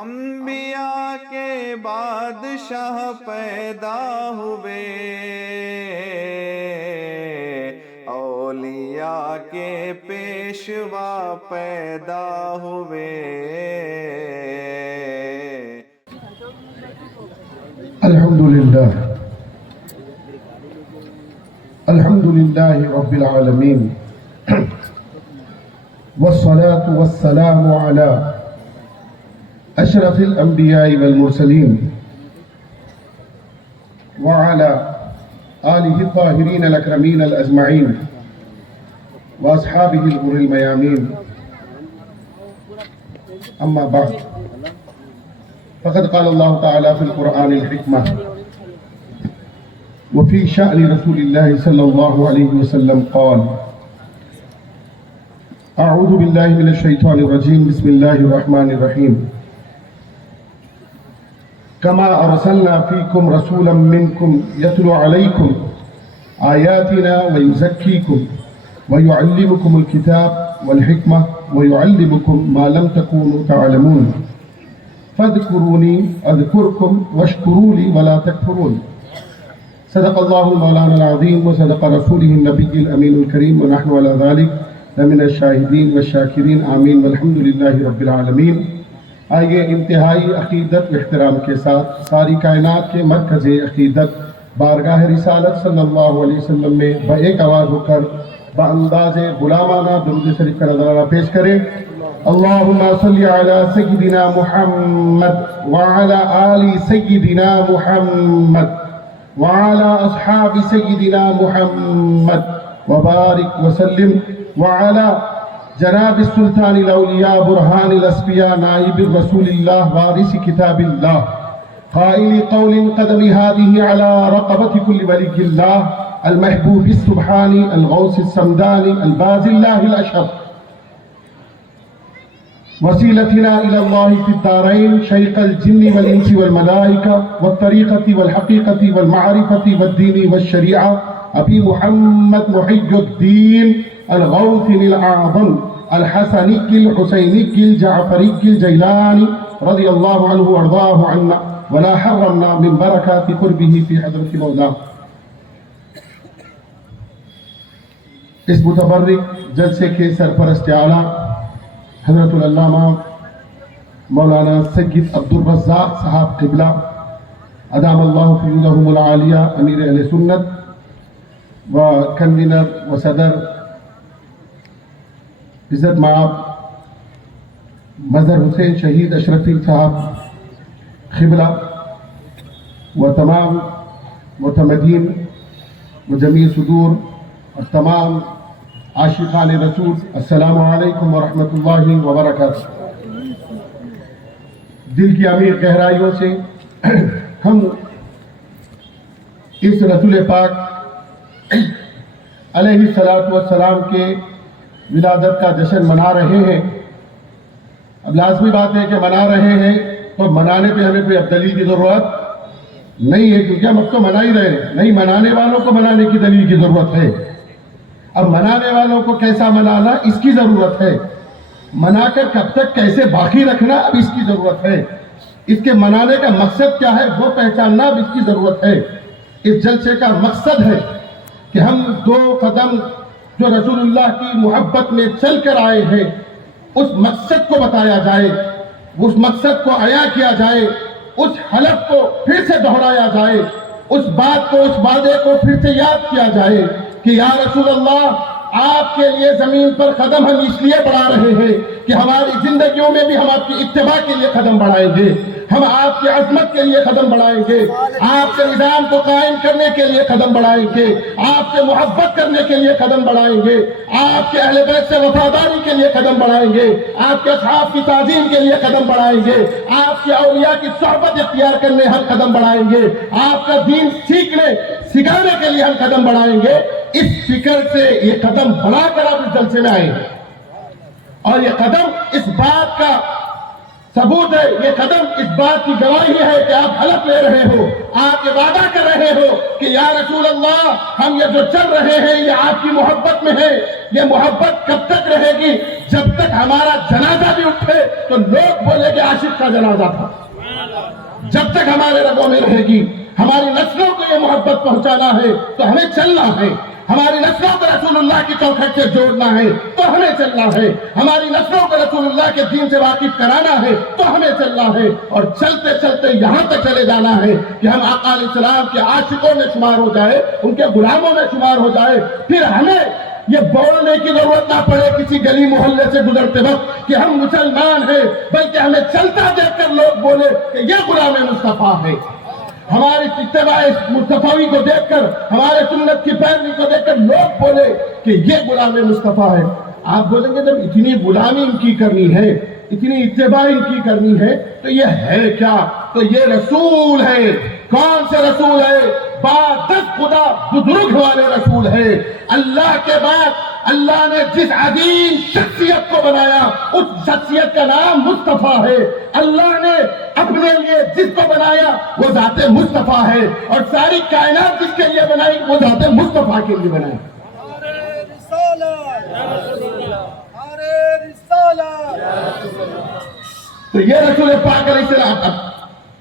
انبیاء کے بادشاہ پیدا ہوئے، اولیاء کے پیشوا پیدا ہوئے۔ الحمدللہ الحمدللہ رب العالمین، والصلاة والسلام على اشرف الانبیاء والمرسلین وعلى آلہ الطاہرین الاکرمین الاجمعین واصحابہ الغر المیامین، اما بعد، فقد قال اللہ تعالی فی القرآن الحکمہ وفي شأن رسول الله صلى الله عليه وسلم قال: أعوذ بالله من الشيطان الرجيم، بسم الله الرحمن الرحيم. كما أرسلنا فيكم رسولا منكم يتلو عليكم آياتنا ويزكيكم ويعلمكم الكتاب والحكمة ويعلمكم ما لم تكونوا تعلمون فاذكروني أذكركم واشكروا لي ولا تكفرون. صدق اللہ مولانا العظیم وصدق رسولہ النبی الامین الکریم، ونحن علی ذلک لمن الشاہدین والشاکرین، آمین والحمد للہ رب العالمین۔ آئیے انتہائی عقیدت و احترام کے ساتھ ساری کائنات کے مرکز عقیدت بارگاہ رسالت صلی اللہ علیہ وسلم میں بایک آواز ہو کر بانداز غلامانہ درود شریف کا نظرانہ پیش کریں۔ اللہم صلی علی سیدنا محمد وعلی آل سیدنا محمد وعلى أصحاب سيدنا محمد وبارك وسلم، وعلى جناب السلطان الأولياء برهان الأصفياء نائب الرسول الله وارث كتاب الله قائل قول قدم هذه على رقبة كل ولي الله المحبوب السبحاني الغوث السمداني الباز الله الأشهر، وسيلتنا إلى الله في الدارين، شيخ الجن والإنس والملائكة والطريقة والحقيقة والمعرفة والدين والشريعة، أبي محمد محي الدين الغوث الأعظم الحسني الحسيني الجعفري الجيلاني رضي الله عنه وارضاه عنا، ولا حرمنا من بركات قربه في حضرة مولاه۔ اس متبرک جلسے کے سرپرست اعلیٰ حضرت العلامہ مولانا سید عبد الرزاق صاحب قبلہ ادام اللہ فیوزہم العالیہ، امیر اہل سنت و کنوینر و صدر عزت مآب مظہر حسین شہید اشرفی صاحب قبلہ و تمام معتمدین و جمیع صدور اور تمام عاشقان رسول، السلام علیکم ورحمۃ اللہ وبرکاتہ۔ دل کی عمیق گہرائیوں سے ہم اس رسول پاک علیہ السلام کے ولادت کا جشن منا رہے ہیں۔ اب لازمی بات ہے کہ منا رہے ہیں تو منانے پہ ہمیں کوئی اب دلیل کی ضرورت نہیں ہے، کیونکہ ہم اب تو منا ہی رہے ہیں، نہیں منانے والوں کو منانے کی دلیل کی ضرورت ہے۔ اب منانے والوں کو کیسا منانا اس کی ضرورت ہے، منا کر کب تک کیسے باقی رکھنا اب اس کی ضرورت ہے، اس کے منانے کا مقصد کیا ہے وہ پہچاننا اب اس کی ضرورت ہے۔ اس جلسے کا مقصد ہے کہ ہم دو قدم جو رسول اللہ کی محبت میں چل کر آئے ہیں اس مقصد کو بتایا جائے، اس مقصد کو عیاں کیا جائے، اس حلف کو پھر سے دہرایا جائے، اس بات کو، اس وعدے کو پھر سے یاد کیا جائے کہ یا رسول اللہ، آپ کے لیے زمین پر قدم ہم اس لیے بڑھا رہے ہیں کہ ہماری زندگیوں میں بھی ہم آپ کی اتباع کے لیے قدم بڑھائیں گے، ہم آپ کی عظمت کے لیے قدم بڑھائیں گے، آپ کے نظام کو قائم کرنے کے لیے قدم بڑھائیں گے، آپ سے محبت کرنے کے لیے قدم بڑھائیں گے، آپ کے اہل بیت سے وفاداری کے لیے قدم بڑھائیں گے، آپ کے اصحاب کی تعظیم کے لیے قدم بڑھائیں گے، آپ کے اولیاء کی صحبت اختیار کرنے ہم قدم بڑھائیں گے، آپ کا دین سیکھنے سکھانے کے لیے ہم قدم بڑھائیں گے۔ اس فکر سے یہ قدم بڑھا کر آپ اس جلسے میں آئے، اور یہ قدم اس بات کا ثبوت ہے، یہ قدم اس بات کی گواہی ہے کہ آپ حلف لے رہے ہو، آپ یہ وعدہ کر رہے ہو کہ یا رسول اللہ، ہم یہ جو چل رہے ہیں یہ آپ کی محبت میں ہے، یہ محبت کب تک رہے گی؟ جب تک ہمارا جنازہ بھی اٹھے تو لوگ بولے کہ عاشق کا جنازہ تھا. جب تک ہمارے رگوں میں رہے گی. ہماری نسلوں کو یہ محبت پہنچانا ہے تو ہمیں چلنا ہے. ہماری نسلوں کو رسول اللہ کی چوکھٹ سے جوڑنا ہے تو ہمیں چلنا ہے. ہماری نسلوں کو رسول اللہ کے دین سے واقف کرانا ہے تو ہمیں چلنا ہے. اور چلتے چلتے یہاں تک چلے جانا ہے کہ ہم آقا علیہ السلام کے عاشقوں میں شمار ہو جائے, ان کے غلاموں میں شمار ہو جائے. پھر ہمیں یہ بولنے کی ضرورت نہ پڑے کسی گلی محلے سے گزرتے وقت کہ ہم مسلمان ہیں, بلکہ ہمیں چلتا دیکھ کر لوگ بولے کہ یہ غلام مصطفیٰ ہے. ہماری اتباع مصطفی کو دیکھ کر, ہمارے سنت کی پیروی کو دیکھ کر لوگ بولے کہ یہ غلام مصطفیٰ ہے. آپ بولیں گے جب اتنی غلامی ان کی کرنی ہے, اتنی اتباع ان کی کرنی ہے تو یہ ہے کیا؟ تو یہ رسول ہے. کون سے رسول ہے؟ دس خدا بزرگ والے رسول ہے. اللہ کے بعد اللہ نے جس عظیم شخصیت کو بنایا اس شخصیت کا نام مصطفیٰ ہے. اللہ نے اپنے لیے جس کو بنایا وہ ذات مصطفیٰ ہے, اور ساری کائنات جس کے لیے بنائی وہ ذات مصطفیٰ کے لیے بنائی. تو یہ رسول پاک علیہ السلام.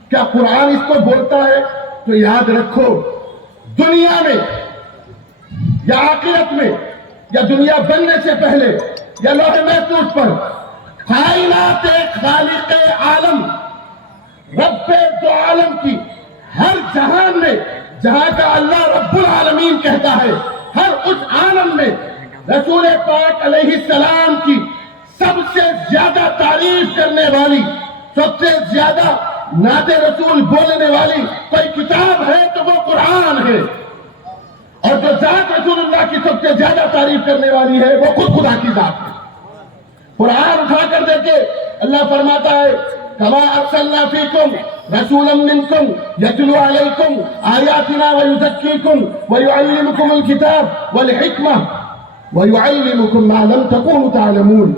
کیا قرآن اس کو بولتا ہے؟ تو یاد رکھو, دنیا میں یا آخرت میں یا دنیا بننے سے پہلے یا لوح محفوظ پر کائنات خالق عالم رب دو عالم کی ہر جہان میں جہاں کا اللہ رب العالمین کہتا ہے, ہر اس عالم میں رسول پاک علیہ السلام کی سب سے زیادہ تعریف کرنے والی, سب سے زیادہ نعت رسول بولنے والی کوئی کتاب ہے تو وہ قرآن ہے. اور جو ذات رسول اللہ کی سب سے زیادہ تعریف کرنے والی ہے وہ خود خدا کی ذات ہے. قرآن اٹھا کر دیکھے اللہ فرماتا ہے کما ارسلنا فیکم رسولا منکم یتلو علیکم آیاتنا ویزکیکم ویعلمکم الکتاب والحکمہ ویعلمکم ما لم تکونوا تعلمون.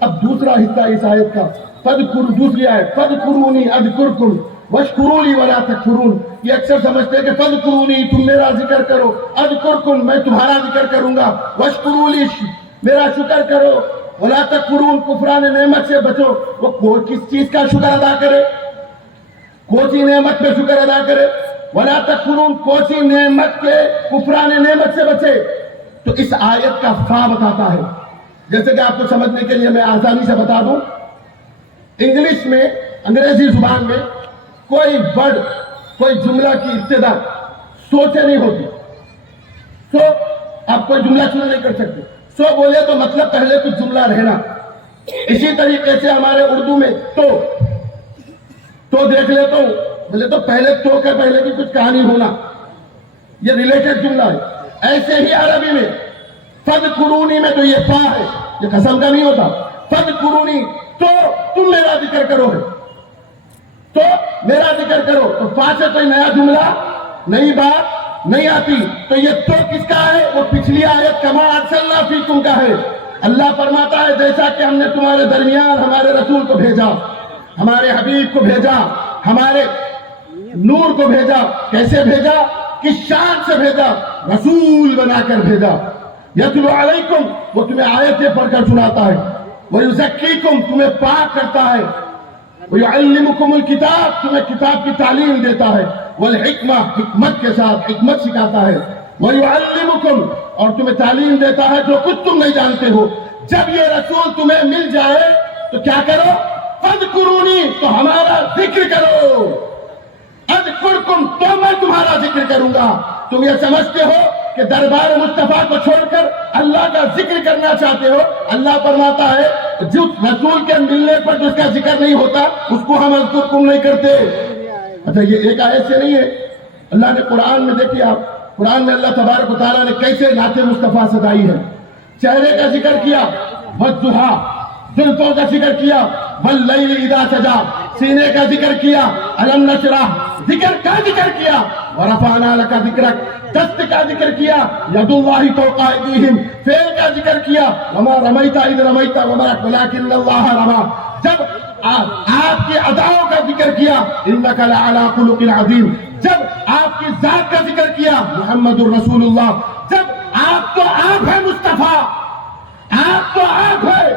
اب دوسرا حصہ اس آیت کا دوسری آیت فَاذْكُرُونِي أَذْكُرْكُمْ وَاشْكُرُوا لِي وَلَا تَكْفُرُونَ. یہ اکثر سمجھتے ہیں کہ فَاذْكُرُونِي تم میرا ذکر کرو, أَذْكُرْكُمْ میں تمہارا ذکر کروں گا, وَاشْكُرُوا لِي میرا شکر کرو, وَلَا تَكْفُرُونَ کفران نعمت سے بچو. وہ کس چیز کا شکر ادا کرے؟ کوسی نعمت پہ شکر ادا کرے. وَلَا تَكْفُرُونَ کوسی نعمت کے کفران نعمت سے بچے. تو اس آیت کا فا بتاتا ہے. جیسے کہ آپ کو سمجھنے کے لیے میں آسانی سے بتا دوں, انگلش میں انگریزی زبان میں کوئی ورڈ کوئی جملہ کی ابتدا سو سے نہیں ہوتی. سو آپ کوئی جملہ شروع نہیں کر سکتے. سو بولے تو مطلب پہلے کچھ جملہ رہنا. اسی طریقے سے ہمارے اردو میں تو دیکھ لیتا ہوں بولے تو پہلے تو کے پہلے بھی کچھ کہانی ہونا, یہ ریلیٹڈ جملہ ہے. ایسے ہی عربی میں فَاذْكُرُونِی میں تو یہ فا ہے, یہ قسم کا نہیں ہوتا. فَاذْكُرُونِی تو تم میرا ذکر کرو ہے, تو میرا ذکر کرو. تو فا سے کوئی نیا جملہ نئی بات نہیں آتی. تو یہ تو کس کا ہے؟ وہ پچھلی آیت کما ارسلنا فیکم کا ہے. اللہ فرماتا ہے جیسا کہ ہم نے تمہارے درمیان ہمارے رسول کو بھیجا, ہمارے حبیب کو بھیجا, ہمارے نور کو بھیجا. کیسے بھیجا؟ کس شان سے بھیجا؟ رسول بنا کر بھیجا. یتلو علیکم وہ تمہیں آیتیں پڑھ کر سناتا ہے, وَيُزَكِّيكُمْ تمہیں پاک کرتا ہے, وَيُعَلِّمُكُمُ الْكِتَابِ تمہیں کتاب کی تعلیم دیتا ہے, وَالْحِکْمَةِ حکمت کے ساتھ حکمت سکھاتا ہے, وَيُعَلِّمُكُمْ اور تمہیں تعلیم دیتا ہے جو کچھ تم نہیں جانتے ہو. جب یہ رسول تمہیں مل جائے تو کیا کرو؟ فَاذْكُرُونِی تو ہمارا ذکر کرو, اذکرکم تو میں تمہارا ذکر کروں گا. تم یہ سمجھتے ہو کہ دربار مصطفیٰ کو چھوڑ کر اللہ کا ذکر کرنا چاہتے ہو. اللہ فرماتا ہے جس رسول کے ملنے پر جس کا ذکر نہیں ہوتا اس کو ہم اذکرکم نہیں کرتے. اچھا یہ ایک آیت سے نہیں ہے. اللہ نے قرآن میں دیکھیے آپ, قرآن میں اللہ تبارک و تعالیٰ نے کیسے نعت مصطفیٰ سجائی ہے. چہرے کا ذکر کیا, والضحیٰ زلفوں کا ذکر کیا, واللیل اذا سجا سینے کا ذکر کیا, الم نشرح ذکر کا ذکر کیا, ورفعنا لک ذکرک دست کا ذکر کیا, ید اللہ فوق ایدیہم فعل کا ذکر کیا, وما رمیت اذ رمیت ولکن اللہ رمی. جب آپ کی اداؤں کا ذکر کیا, انک لعلی خلق عظیم. جب آپ کی ذات کا ذکر کیا, محمد الرسول اللہ. جب آپ تو آپ ہیں مصطفیٰ, آپ تو آنکھ ہے،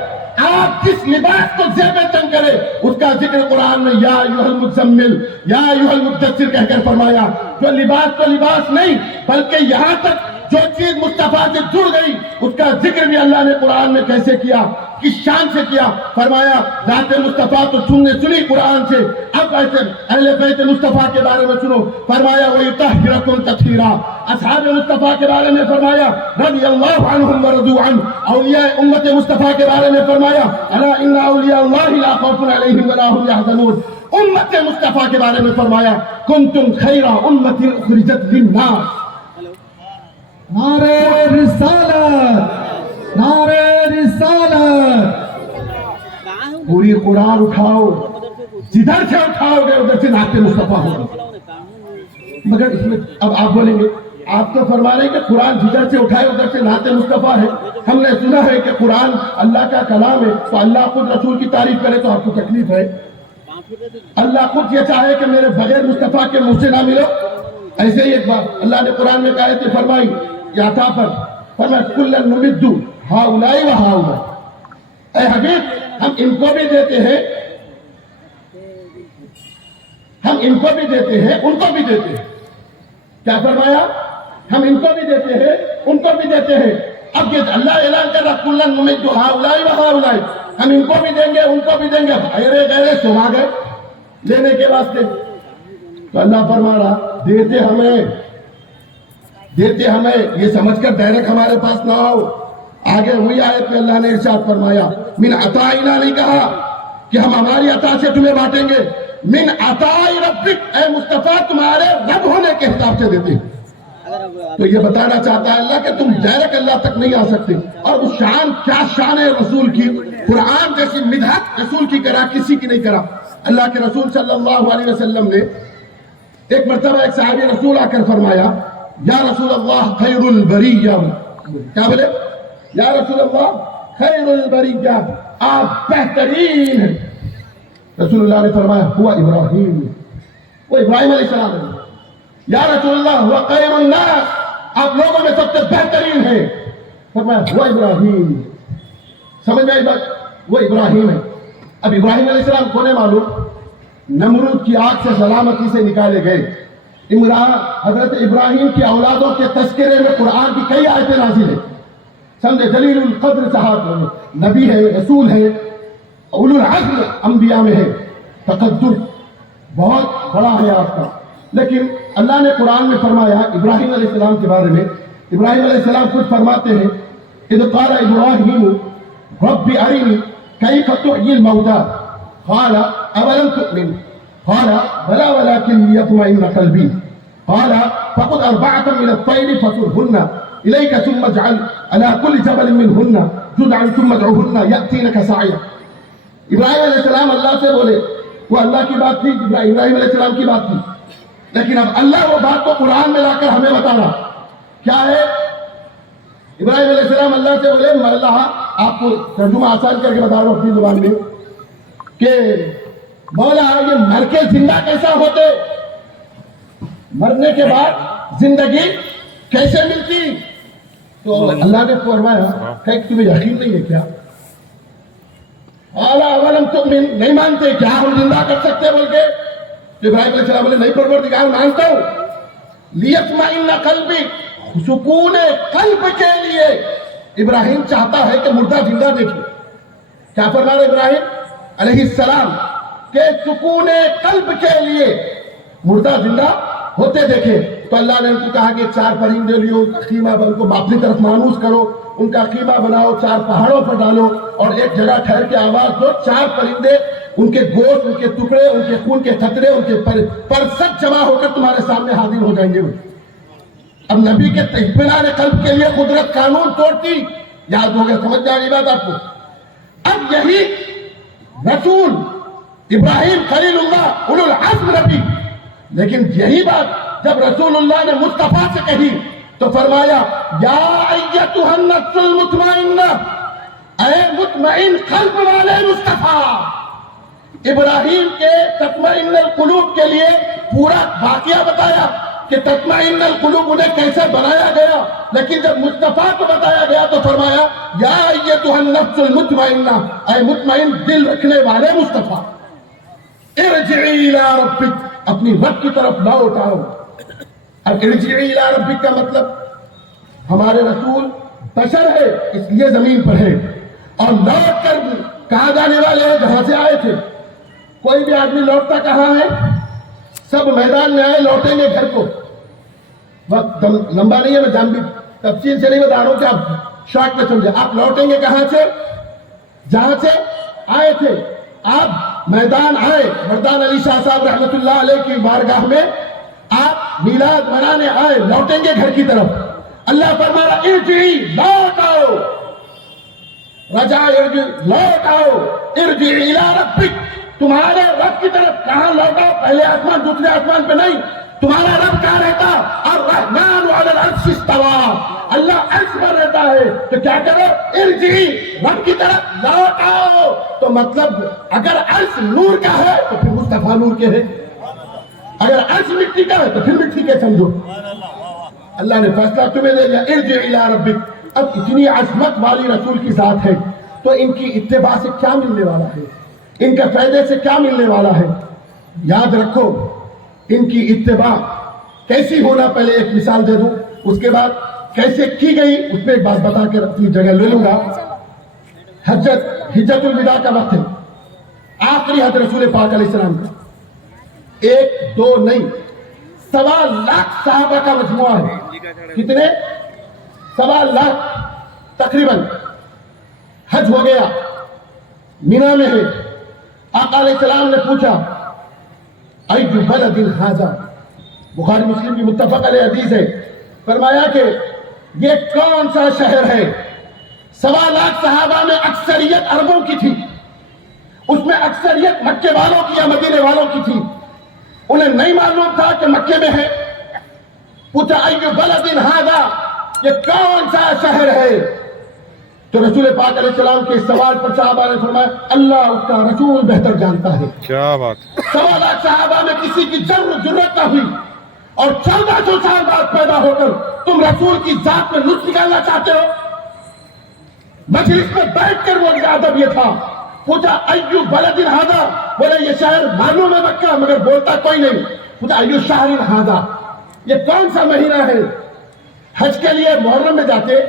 آپ جس لباس کو زیب تن کرے اس کا ذکر قرآن میں یا ایھا المزمل یا ایھا المدثر کہہ کر فرمایا. جو لباس تو لباس نہیں بلکہ یہاں تک جو چیز مصطفیٰ سے جڑ گئی اس کا ذکر بھی اللہ نے قرآن میں کیسے کیا، کس شان سے کیا. فرمایا ذات مصطفیٰ تو سنی قرآن سے، اب ایسے اہل بیت مصطفیٰ کے بارے میں سنو. فرمایا وَيُطَهِّرَكُمْ تَطْهِيرًا. اصحاب مصطفیٰ کے بارے میں فرمایا رضی اللہ عنہم ورضوا عنہ. اولیاء امت مصطفیٰ کے بارے میں فرمایا الا ان اولیاء اللہ لا خوف علیہم ولا هم يحزنون. امت مصطفیٰ کے بارے میں فرمایا کنتم خیر امت اخرجت للناس. نعرہ رسالت، نعرہ رسالت. پوری قرآن اٹھاؤ، جدھر سے اٹھاؤ گے ادھر سے نعت مصطفیٰ ہوگا. مگر اس میں اب آپ بولیں گے آپ تو فرما رہے ہیں کہ قرآن جدھر سے اٹھائے ادھر سے نعت مصطفیٰ ہے. ہم نے سنا ہے کہ قرآن اللہ کا کلام ہے تو اللہ خود رسول کی تعریف کرے تو آپ کو تکلیف ہے. اللہ خود یہ چاہے کہ میرے بغیر مصطفیٰ کے منہ سے نہ ملو. ایسے ہی ایک بات اللہ نے قرآن میں کہا تھی فرمائی یا عطا پر فرمایا کلن نمد ہؤلاء و ہؤلاء. اے حبیب ہم ان کو بھی دیتے ہیں، ہم ان کو بھی دیتے ہیں ان کو بھی دیتے ہیں. کیا فرمایا؟ ہم ان کو بھی دیتے ہیں ان کو بھی دیتے ہیں. اب یہ اللہ اعلان کر رہا کلن نمد ہؤلاء و ہؤلاء، ہم ان کو بھی دیں گے ان کو بھی دیں گے. غیرے غیرے سما گئے لینے کے واسطے. تو اللہ فرما رہا دیتے ہمیں یہ سمجھ کر ڈائریکٹ ہمارے پاس نہ آؤ. آگے ہوئی آیت میں اللہ نے ارشاد فرمایا من عطائنا، نہیں کہا کہ ہم ہماری عطا سے تمہیں بانٹیں گے. من عطاء ربک، اے مصطفیٰ تمہارے رب ہونے کے حساب سے دیتے. تو یہ بتانا چاہتا ہے اللہ کہ تم ڈائریکٹ اللہ تک نہیں آ سکتے. اور وہ شان کیا شان ہے رسول کی، قرآن جیسی مدحت رسول کی کرا کسی کی نہیں کرا. اللہ کے رسول صلی اللہ علیہ وسلم نے ایک مرتبہ ایک صحابی رسول آ کر فرمایا یا رسول اللہ خیر البریہ. کیا بولے؟ یا رسول اللہ خیر البریہ، آپ بہترین ہیں. رسول اللہ نے فرمایا ہوا ابراہیم، وہ ابراہیم علیہ السلام ہے. یا رسول اللہ ہوا خیر الناس، آپ لوگوں میں سب سے بہترین ہیں. فرمایا ہوا ابراہیم. سمجھ میں آئی بات؟ وہ ابراہیم ہے. اب ابراہیم علیہ السلام کون ہے معلوم؟ نمرود کی آگ سے سلامتی سے نکالے گئے. حضرت ابراہیم کی اولادوں کے تذکرے میں قرآن کی کئی آیتیں نازل ہیں. سمجھے جلیل القدر صاحب نبی ہے، رسول ہے، اولو العزم انبیاء میں ہے. تقدر بہت بڑا ہے آپ کا. لیکن اللہ نے قرآن میں فرمایا ابراہیم علیہ السلام کے بارے میں. ابراہیم علیہ السلام خود فرماتے ہیں اذ قال ابراہیم رب ارنی کیف تحیی الموتى قال اولم تؤمن قال بلى ولكن ليطمئن قلبي قال فخذ أربعة من الطير فصرهن إليك ثم اجعل على كل جبل منهن جزعا ثم ادعوهن يأتينك سعيا. ابراہیم علیہ السلام اللہ سے بولے، وہ اللہ کی بات تھی، ابراہیم علیہ السلام کی بات تھی. لیکن اب اللہ وہ بات کو قرآن میں لا کر ہمیں بتا رہا کیا ہے. ابراہیم علیہ السلام اللہ سے بولے، میں اللہ آپ کو ترجمہ آسان کر کے بتا رہا ہوں اپنی زبان میں کہ مولا یہ مر کے زندہ کیسا ہوتے، مرنے کے بعد زندگی کیسے ملتی. تو اللہ نے فرمایا کہ تمہیں یقین نہیں ہے کیا؟ اعلیٰ اولم تؤمن، نہیں مانتے کیا ہم زندہ کر سکتے بول کے؟ ابراہیم علیہ السلام بولے نہیں پروردگار مانتا ہوں. لیطمئن قلبی، سکون قلب کے لیے ابراہیم چاہتا ہے کہ مردہ زندہ دیکھے. کیا فرما رہے ابراہیم علیہ السلام کہ سکون قلب کے لیے مردہ زندہ ہوتے دیکھے. تو اللہ نے ان کو کہا کہ 4 پرندے لیو، ان کا خیمہ ان کو اپنی طرف مانوس کرو، ان کا خیمہ بناؤ، 4 پہاڑوں پر ڈالو اور ایک جگہ ٹھہر کے آواز دو. 4 پرندے ان کے گوشت، ان کے ٹکڑے، ان کے خون کے قطرے، ان کے پر سب جمع ہو کر تمہارے سامنے حاضر ہو جائیں گے. اب نبی کے اطمینان قلب کے لیے قدرت قانون توڑتی. یاد ہو گیا، سمجھ میں آ گئی بات آپ کو. اب یہی رسول ابراہیم خلیل اللہ اولو العزم نبی، لیکن یہی بات جب رسول اللہ نے مصطفیٰ سے کہی تو فرمایا یا ایتھا النفس المطمئنہ، اے مطمئن قلب والے مصطفیٰ. ابراہیم کے تطمئن القلوب کے لیے پورا واقعہ بتایا کہ تطمئن القلوب انہیں کیسے بنایا گیا، لیکن جب مصطفیٰ کو بتایا گیا تو فرمایا یا ایتھا النفس المطمئنہ، اے مطمئن دل رکھنے والے مصطفیٰ، ارجعی الی ربک، اپنی رب کی طرف لوٹ آؤ۔ اب ارجعی الی ربک کا مطلب ہمارے رسول بشر ہے اس لیے زمین پر ہے، اور لوٹ کر کہاں جانے والے ہیں جہاں سے آئے تھے۔ کوئی بھی آدمی لوٹتا کہاں ہے؟ سب میدان میں آئے، لوٹیں گے گھر کو۔ وقت لمبا نہیں ہے، میں جان بھی تفصیل سے نہیں بتا رہا ہوں کہ آپ شارٹ میں سمجھے۔ آپ لوٹیں گے کہاں سے؟ جہاں سے آئے تھے۔ آپ میدان آئے، مردان علی شاہ صاحب رحمت اللہ علیہ کی بارگاہ میں آپ میلاد منانے آئے، لوٹیں گے گھر کی طرف۔ اللہ فرما رہا ارجعی، لوٹ آؤ، رجع ارجع، لوٹ آؤ، ارجعی الی ربک، تمہارے رب کی طرف۔ کہاں لوٹا؟ پہلے آسمان دوسرے آسمان پہ نہیں، تمہارا رب کہاں رہتا؟ الرحمن علی العرش استوى، اللہ عرش پر رہتا ہے۔ تو کیا کرو؟ ارجعی، رب کی طرف لوٹ آؤ۔ تو مطلب اگر عرش نور کا ہے تو پھر مصطفیٰ نور کے ہے، اگر عرش مٹی کا ہے تو پھر مٹی کے سمجھو۔ اللہ نے فیصلہ تمہیں دے دیا، ارجع الی ربک۔ اب اتنی عظمت والی رسول کی ذات ہے تو ان کی اتباع سے کیا ملنے والا ہے، ان کے فائدے سے کیا ملنے والا ہے؟ یاد رکھو ان کی اتباع کیسی ہونا، پہلے ایک مثال دے دوں، اس کے بعد کیسے کی گئی اس پہ ایک بات بتا کر اپنی جگہ لے لوں گا۔ حجت الوداع کا وقت ہے، آخری حج رسول پاک علیہ السلام کا، ایک دو نہیں 1.25 لاکھ صحابہ کا مجموعہ ہے۔ کتنے؟ 1.25 لاکھ تقریباً۔ حج ہو گیا، مینا میں ہے۔ آقا علیہ السلام نے پوچھا ای بلد ھذا، بخاری مسلم کی متفق علیہ حدیث ہے، فرمایا کہ یہ کون سا شہر ہے؟ 1.25 لاکھ صحابہ میں اکثریت عربوں کی تھی، اس میں اکثریت مکے والوں کی یا مدینے والوں کی تھی۔ انہیں نہیں معلوم تھا کہ مکے میں ہے۔ پوچھا ای بلد ھذا، یہ کون سا شہر ہے؟ تو رسول پاک علیہ السلام کے اس سوال پر صحابہ نے فرمایا اللہ اس کا رسول بہتر جانتا ہے۔ کیا بات! 1.25 لاکھ صحابہ میں کسی کی جرأت نہ ہوئی، اور 1400 سال بعد پیدا ہو کر تم رسول کی ذات میں لطف نکالنا چاہتے ہو؟ مجلس میں بیٹھ کر وہ ادب یہ تھا۔ پوچھا ایو بلد ھذا، بولے یہ شہر معلوم ہے مکہ، مگر بولتا کوئی نہیں۔ پوچھا ایو شہر ھذا، یہ کون سا مہینہ ہے؟ حج کے لیے محرم میں جاتے،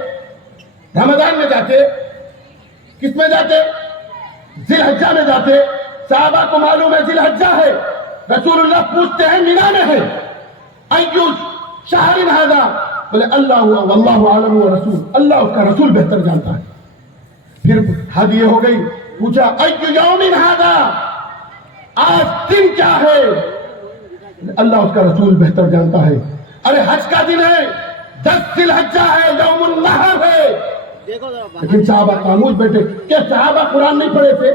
رمضان میں جاتے، کس میں جاتے؟ ذی الحجہ میں جاتے۔ صحابہ کو معلوم ہے ذی الحجہ ہے، رسول اللہ پوچھتے ہیں مینا میں ہے، ایو شہر ھذا، بولے اللہ واللہ اعلم ورسول، اللہ اس کا رسول بہتر جانتا ہے۔ پھر حد یہ ہو گئی، پوچھا ایو یوم ھذا، آج دن کیا ہے؟ اللہ اس کا رسول بہتر جانتا ہے۔ ارے حج کا دن ہے، 10 ذی الحجہ ہے، یوم النحر ہے۔ لیکن صحابہ خاموش بیٹھے۔ کیا صحابہ قرآن نہیں پڑھے تھے؟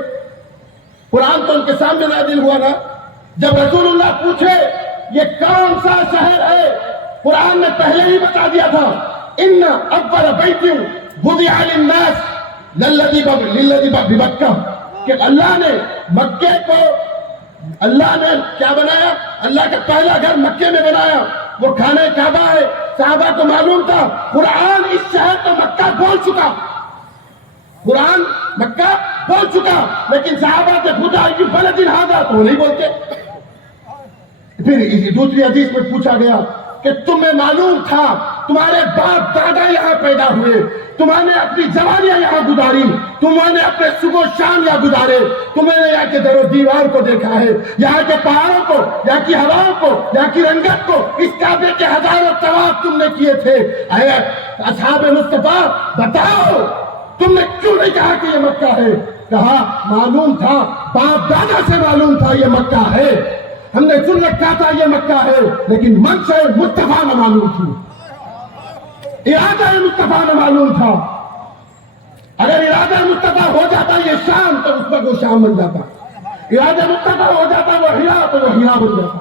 قرآن تو ان کے سامنے نازل ہوا نا۔ جب رسول اللہ پوچھے یہ کون سا شہر ہے، قرآن نے پہلے ہی بتا دیا تھا ان اول بیت وضع للناس للذی ببکہ، کہ اللہ نے مکے کو، اللہ نے کیا بنایا؟ اللہ کا پہلا گھر مکے میں بنایا، وہ خانہ کعبہ ہے۔ صحابہ کو معلوم تھا قرآن اس شہر کو مکہ بول چکا، قرآن مکہ بول چکا، لیکن صحابہ سے پوچھا ایو بلد ھذا تو نہیں بولتے۔ پھر دوسری حدیث میں پوچھا گیا کہ تمہیں معلوم تھا تمہارے باپ دادا یہاں پیدا ہوئے، تمہوں نے اپنی جوانیاں یہاں گزاری، تمہوں نے اپنے صبح و شام یہاں گزارے، تمہیں نے یہاں کے در و دیوار کو دیکھا ہے، یہاں کے پہاڑوں کو، یہاں کی ہواؤں کو، یہاں کی رنگت کو، اس کعبے کے ہزاروں طواف تم نے کیے تھے۔ اے اصحاب مصطفیٰ بتاؤ تم نے کیوں نہیں کہا کہ یہ مکہ ہے؟ کہا معلوم تھا، باپ دادا سے معلوم تھا یہ مکہ ہے، ہم نے سن رکھا تھا یہ مکہ ہے، لیکن منشا مصطفیٰ نہ معلوم تھی، ارادہ مصطفیٰ نہ معلوم تھا۔ اگر ارادہ مصطفیٰ ہو جاتا یہ شام تو اس پر وہ شام بن جاتا، ارادہ مصطفیٰ ہو جاتا وہ ہیرا تو وہ ہیرا بن جاتا۔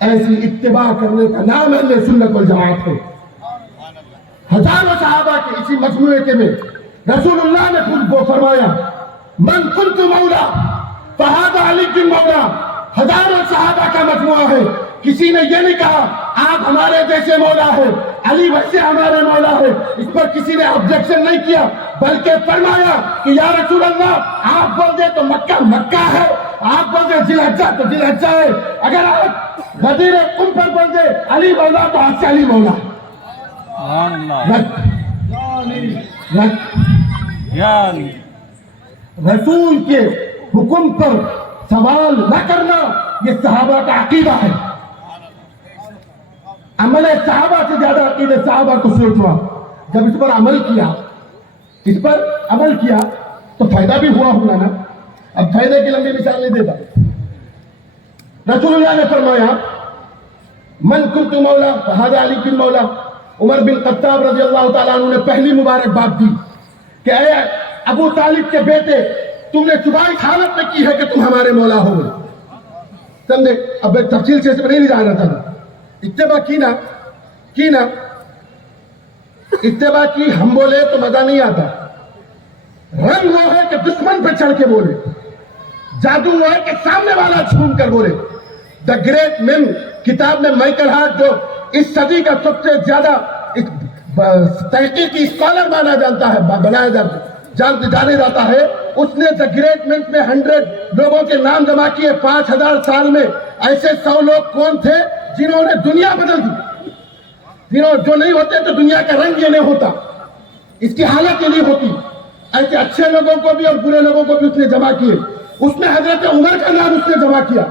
ایسی اتباع کرنے کا نام اہل سنت والجماعت ہے۔ ہزاروں صحابہ کے اسی مجموعے کے میں رسول اللہ نے خود فرمایا من کنت مولا فہذا علی بن مولا، ہزاروں صحابہ کا مجموعہ ہے. کسی نے یہ نہیں کہا آپ ہمارے جیسے مولا ہے, علی ویسے ہمارے مولا ہے, اس پر کسی نے آبجیکشن نہیں کیا, بلکہ فرمایا کہ یا رسول اللہ آپ بول دے تو مکہ مکہ ہے, آپ بول دے ذی الحجہ تو ذی الحجہ ہے, اگر آپ غدیر قم پر بول دے علی مولا تو آپ سے علی مولا. رسول کے حکم پر سوال نہ کرنا یہ صحابہ کا عقیدہ ہے. عمل صحابہ سے زیادہ عقیدہ صحابہ کو سوچوا. جب اس پر عمل کیا تو فائدہ بھی ہوا ہوگا نا. اب فائدے کی لمبی مثال نہیں دیتا. رسول اللہ نے فرمایا من کنت مولا فہذا علی بن مولا. عمر بن خطاب رضی اللہ تعالیٰ عنہ نے پہلی مبارکباد دی کہ اے ابو طالب کے بیٹے تم نے چبائی حالت میں کی ہے کہ تم ہمارے مولا ہو گئے. سمجھے؟ اب ایک تفصیل سے اس میں نہیں جانا تھا. اتباع کی نا اتباع کی ہم بولے تو مزہ نہیں آتا. رنگ وہ ہے کہ دشمن پہ چڑھ کے بولے, جادو وہ ہے کہ سامنے والا چھوم کر بولے. دا گریٹ مین کتاب میں مائیکل ہارٹ جو اس صدی کا سب سے زیادہ تحقیقی اسکالر مانا جانتا ہے, جانے جاتا ہے, اس نے دا گریٹ مین میں 100 لوگوں کے نام جمع کیے. 5000 سال میں ایسے 100 لوگ کون تھے جنہوں نے دنیا بدل دی. جو نہیں ہوتے تو دنیا کا رنگ یہ نہیں ہوتا, اس کی حالت یہ نہیں ہوتی. ایسے اچھے لوگوں کو بھی اور برے لوگوں کو بھی اس نے جمع کیے. اس میں حضرت عمر کا نام اس نے جمع کیا.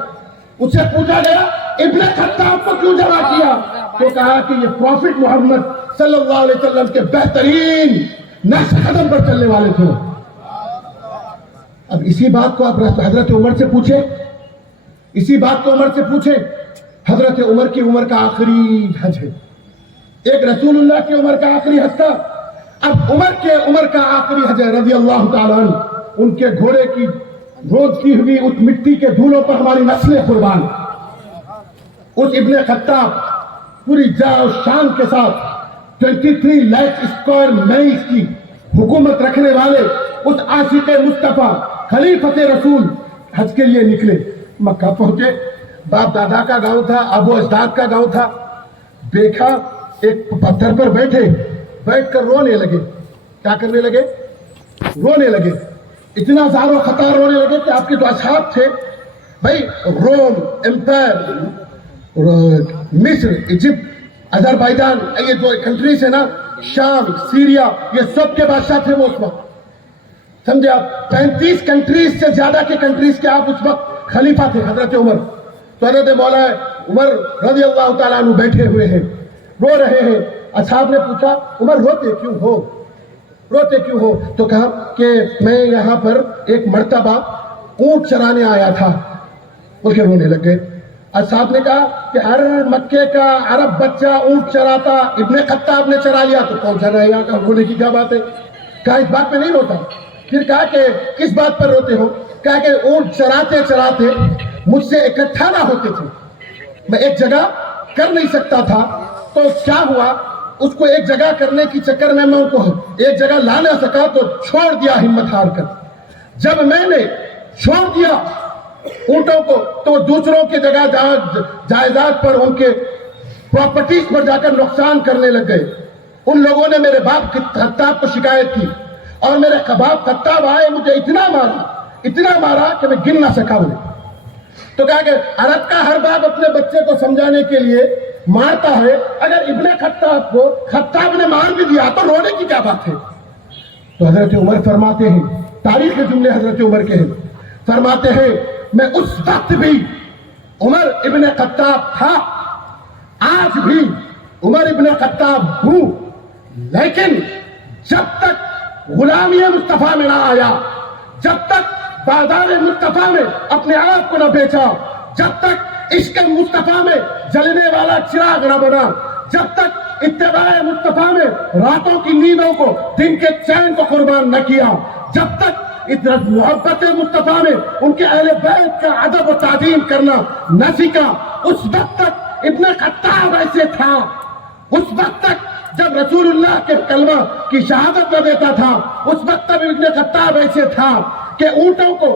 اس سے پوچھا گیا ابن خطاب کو کیوں جمع کیا, تو کہا کہ یہ پروفٹ محمد صلی اللہ علیہ وسلم کے بہترین نقش قدم پر چلنے والے تھے. اب اسی بات کو آپ حضرت عمر سے پوچھیں. حضرت عمر کی عمر کا آخری حج ہے, ایک رسول اللہ کی عمر کا آخری حج تھا. اب عمر کا آخری حج ہے رضی اللہ تعالیٰ عنہ. ان کے گھوڑے کی روز کی ہوئی اس مٹی کے دھولوں پر ہماری نسلیں قربان. اس ابن خطاب پوری جاہ و شان کے ساتھ 23 لاکھ اسکوائر میلز کی حکومت رکھنے والے اس عاشق مصطفیٰ خلیفۃ رسول حج کے لیے نکلے. مکہ پہنچے, باپ دادا کا گاؤں تھا, ابو اجداد کا گاؤں تھا. دیکھا ایک پتھر پر بیٹھ کر رونے لگے. کیا کرنے لگے؟ رونے لگے. اتنا زار و خطار رونے لگے کہ آپ کے جو اصحاب تھے بھائی, روم امپائر, مصر, ایجپٹ, آذربائیجان, یہ جو کنٹریز ہے نا, شام, سیریا, یہ سب کے بادشاہ تھے وہ اس وقت. سمجھے آپ, 35 کنٹریز سے زیادہ کے کنٹریز کے آپ اس وقت خلیفہ تھے حضرت عمر. تو حضرت مولا عمر رضی اللہ تعالیٰ عنہ بیٹھے ہوئے ہیں, رو رہے ہیں. اصحاب نے پوچھا عمر روتے کیوں ہو؟ تو کہا کہ میں یہاں پر ایک مرتبہ اونٹ چرانے آیا تھا. بول کے رونے لگ گئے. اصحاب نے کہا کہ ہر مکے کا عرب بچہ اونٹ چراتا, ابن خطاب نے چرا لیا تو کون چرا یہاں کا رونے کی کیا بات ہے؟ کہا اس بات پہ نہیں روتا. پھر کہا کہ کس بات پر روتے ہو؟ کہا کہ اونٹ چراتے مجھ سے اکٹھا نہ ہوتے تھے, میں ایک جگہ کر نہیں سکتا تھا. تو کیا ہوا, اس کو ایک جگہ کرنے کی چکر میں ان کو ایک جگہ لا نہ سکا تو چھوڑ دیا ہمت ہار کر. جب میں نے چھوڑ دیا اونٹوں کو تو دوسروں کی جگہ جائیداد پر, ان کے پراپرٹیز پر جا کر نقصان کرنے لگ گئے. ان لوگوں نے میرے باپ خطاب کو شکایت کی اور میرے باپ خطاب آئے, مجھے اتنا مارا کہ میں گن نہ سکا انہیں. تو کہا کہ عرب کا ہر باپ اپنے بچے کو سمجھانے کے لیے مارتا ہے, اگر ابن خطاب کو خطاب نے مار بھی دیا تو رونے کی کیا بات ہے؟ تو حضرت عمر فرماتے ہیں, تاریخ کے جملے حضرت عمر کے ہیں, فرماتے ہیں میں اس وقت بھی عمر ابن خطاب تھا, آج بھی عمر ابن خطاب ہوں, لیکن جب تک غلامی مصطفیٰ میں نہ آیا, جب تک بازار مصطفیٰ میں اپنے آپ کو نہ بیچا, جب تک عشق مصطفیٰ میں جلنے والا چراغ نہ بنا, جب تک اتباع مصطفیٰ میں راتوں کی نیندوں کو دن کے چین کو قربان نہ کیا, جب تک محبت مصطفیٰ میں ان کے اہل بیت کا ادب و تعظیم کرنا نہ سیکھا, اس وقت تک ابن خطاب ایسے تھا. اس وقت تک جب رسول اللہ کے کلمہ کی شہادت نہ دیتا تھا, اس وقت تک ابن خطاب ایسے تھا کہ اونٹوں کو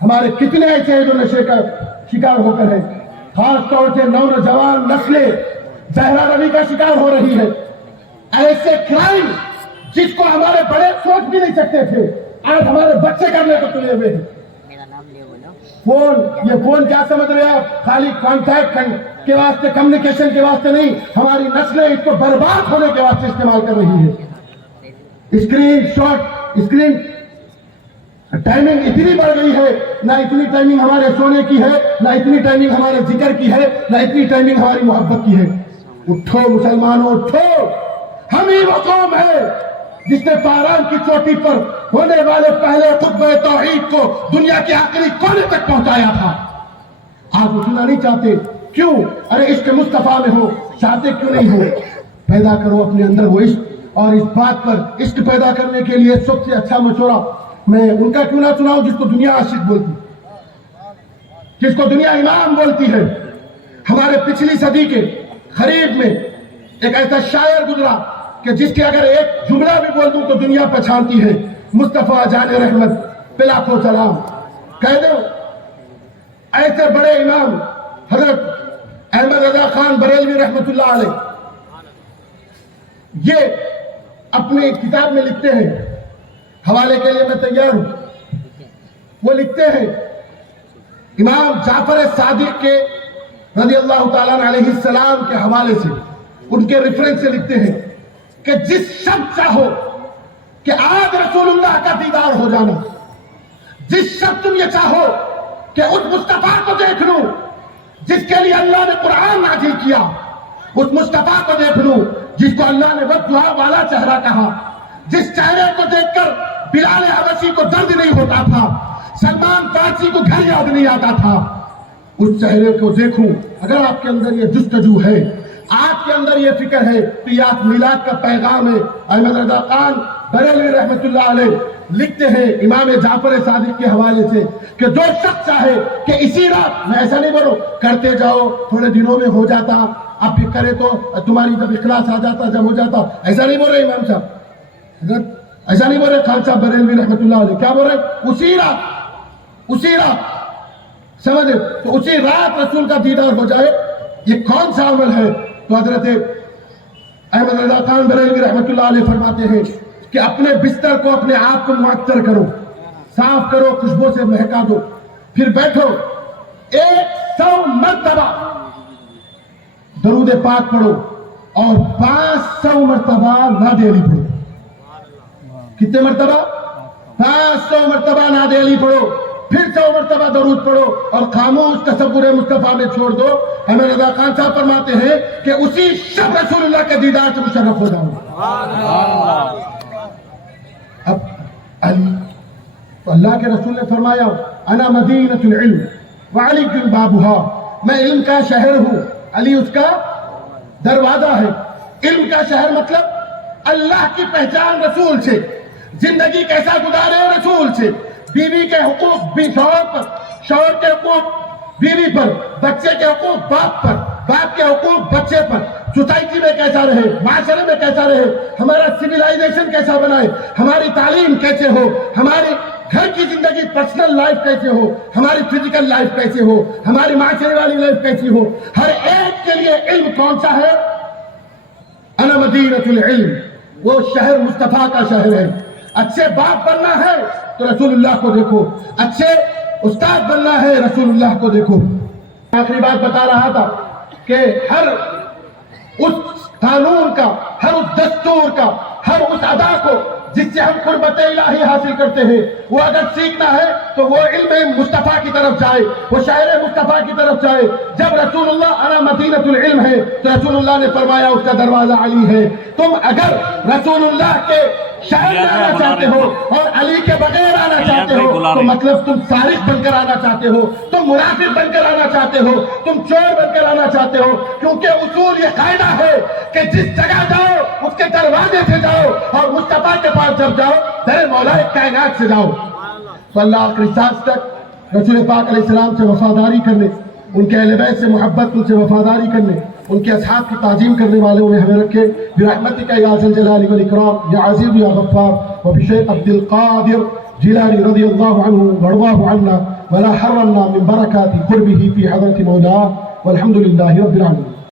ہمارے کتنے ایسے ہیں جو نشے کا شکار ہو کر ہیں. خاص طور سے نوجوان نسلیں زہرا روی کا شکار ہو رہی ہے. ایسے کرائم جس کو ہمارے بڑے سوچ بھی نہیں سکتے تھے آج ہمارے بچے کرنے کو تلے ہوئے ہیں. فون، یہ فون کیا سمجھ رہے ہیں آپ؟ خالی کانٹیکٹ کے واسطے، کمیونیکیشن کے واسطے نہیں، ہماری نسلیں اس کو برباد ہونے کے واسطے استعمال کر رہی ہے. اسکرین شاٹ، اسکرین ٹائمنگ اتنی بڑھ گئی ہے، نہ اتنی ٹائمنگ ہمارے سونے کی ہے، نہ اتنی ٹائمنگ ہمارے ذکر کی ہے، نہ اتنی ٹائمنگ ہماری محبت کی ہے. اٹھو مسلمانوں، اٹھو. ہم ہی وہ قوم ہے جس نے پاران کی چوٹی پر ہونے والے پہلے خطبہ توحید کو دنیا کے آخری کونے تک پہنچایا تھا. آج اٹھنا نہیں چاہتے. کیوں؟ ارے عشق مصطفیٰ میں ہو، چاہتے کیوں نہیں ہو؟ پیدا کرو اپنے اندر وہ عشق. اور اس بات پر عشق پیدا کرنے کے لیے سب سے اچھا مشورہ میں ان کا کیوں نہ سناؤں جس کو دنیا عاشق بولتی، جس کو دنیا امام بولتی ہے. ہمارے پچھلی صدی کے قریب میں ایک ایسا شاعر گزرا کہ جس کے اگر ایک جملہ بھی بول دوں تو دنیا پہچانتی ہے. مصطفیٰ جان رحمت پہ لاکھوں سلام. کہہ دو ایسے بڑے امام حضرت احمد رضا خان بریلوی رحمت اللہ علیہ یہ اپنی کتاب میں لکھتے ہیں، حوالے کے لیے میں تیار ہوں. وہ لکھتے ہیں امام جعفر صادق کے رضی اللہ تعالیٰ علیہ السلام کے حوالے سے، ان کے ریفرنس سے لکھتے ہیں کہ جس شخص چاہو کہ آج رسول اللہ کا دیدار ہو جانا، جس شخص تم یہ چاہو کہ اس مصطفیٰ کو دیکھ لوں جس کے لیے اللہ نے قرآن نازل کیا، اس مصطفیٰ کو دیکھ لوں جس کو اللہ نے وضحا والا چہرہ کہا، جس چہرے کو دیکھ کر بلال حبشی کو درد نہیں ہوتا تھا، سلمان فارسی کو گھر یاد نہیں آتا تھا، اس چہرے کو دیکھوں. اگر آپ کے اندر یہ جستجو ہے، آپ کے اندر یہ فکر ہے تو یہ آپ میلاد کا پیغام ہے. احمد رضا خان بریلوی رحمت اللہ علیہ لکھتے ہیں امام جعفر صادق کے حوالے سے کہ جو شخص چاہے کہ اسی رات، میں ایسا نہیں بولوں کرتے جاؤ تھوڑے دنوں میں ہو جاتا، آپ بھی کرے تو تمہاری جب اخلاص آ جاتا، جب ہو جاتا، ایسا نہیں بول رہے امام صاحب، ایسا نہیں بول رہے خان صاحب بریلوی رحمت اللہ علیہ. کیا بول رہے؟ اسی رات سمجھے تو اسی رات رسول کا دیدار ہو جائے. یہ کون سا عمل ہے؟ تو حضرت احمد رضا خان بریلوی رحمت اللہ علیہ فرماتے ہیں کہ اپنے بستر کو، اپنے آپ کو معطر کرو، صاف کرو، خوشبو سے مہکا دو، پھر بیٹھو 100 مرتبہ درود پاک پڑھو اور 500 مرتبہ نعت علی پڑھو. کتنے مرتبہ؟ 500 مرتبہ نعت علی پڑھو، پھر 100 مرتبہ درود پڑھو اور خاموش تصور مصطفیٰ میں چھوڑ دو. احمد رضا خان صاحب فرماتے ہیں کہ اسی شب رسول اللہ کے دیدار سے مشرف ہو جاؤں. اب علی تو اللہ کے رسول نے فرمایا انا مدینۃ العلم وعلی بابها، میں علم کا شہر ہوں، علی اس کا دروازہ ہے. علم کا شہر مطلب اللہ کی پہچان رسول سے، زندگی کیسا گزارے رسول سے، بیوی کے حقوق شوہر پر، شوہر کے حقوق بیوی پر، بچے کے حقوق باپ پر، باپ کے حقوق بچے پر، سوسائٹی میں کیسا رہے، معاشرے میں کیسا رہے، ہمارا سویلائزیشن کیسا بنائے، ہماری تعلیم کیسے ہو، ہماری گھر کی زندگی پرسنل لائف کیسے ہو، ہماری فزیکل لائف کیسے ہو، ہماری معاشرے والی لائف کیسی ہو. ہر ایک کے لیے علم کون سا ہے؟ انا مدینۃ العلم، وہ شہر مصطفیٰ کا شہر ہے. اچھے باپ بننا ہے تو رسول اللہ کو دیکھو، اچھے استاد بننا ہے رسول اللہ کو دیکھو. آخری بات بتا رہا تھا کہ ہر اس قانون کا، ہر اس دستور کا، ہر اس ادا کو جس سے ہم قربت الہی حاصل کرتے ہیں، وہ اگر سیکھنا ہے تو وہ علم مصطفیٰ کی طرف جائے، وہ شاعر مصطفیٰ کی طرف جائے. جب رسول اللہ انا مدینۃ العلم ہے تو رسول اللہ نے فرمایا اس کا دروازہ علی ہے. تم اگر رسول اللہ کے شہر میں آنا چاہتے ہو اور علی کے بغیر آنا چاہتے ہو تو مطلب تم سارق بن کر آنا چاہتے ہو، تم منافق بن کر آنا چاہتے ہو، تم چور بن کر آنا چاہتے ہو. کیونکہ اصول یہ قاعدہ ہے کہ جس جگہ جاؤ اس کے دروازے سے جاؤ اور مصطفیٰ کے پاس جب جاؤ در مولا کائنات سے جاؤ. تو اللہ آخری سانس تک رسول پاک علیہ السلام سے وفاداری کرنے، ان کے اہل بیت سے محبت، ان سے وفاداری کرنے، ان کے اصحاب کی تعظیم کرنے والوں میں ہمیں رکھے برحمتک یا ذا الجلال والاکرام یا عزیز یا غفار. وبشیخ عبد القادر جیلانی رضی اللہ عنہ وارضاه عنا ولا حرمنا من بركات قربه في حضرة مولاه والحمد لله رب العالمين.